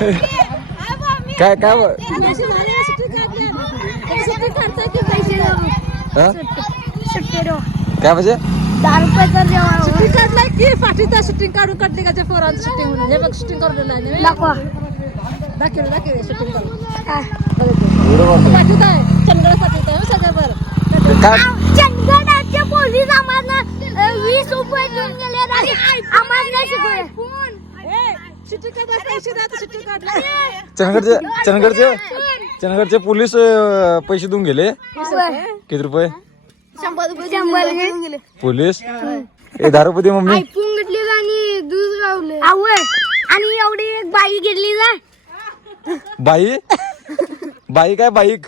काय काय काय म्हणजे 10 रुपयाचा जेवण शूटिंग काढलाय की पाठीचा शूटिंग काढून काढली का पोरांचं शूटिंग म्हणून हे बघ शूटिंग करून आहे दाखवा दाखव शूटिंग करून एवढं बोलतो. पाठीत आहे चंद्र पाठीत आहे सगळं बरं काय चंदगडाचे पोलीस आम्हाला 20 रुपये देऊन गेले आणि आम्हाला शिकवले शूटिंग काढला पैसे द्या शूटिंग काढला चंदगडचे पोलीस पैसे देऊन गेले किती रुपये 100 देऊन गेले पोलीस 10 रुपये दे मम्मी आयफोन घेतली आणि दूध गावले आवड आणि एवढी एक बाई घेतली जा बाई काय बाईक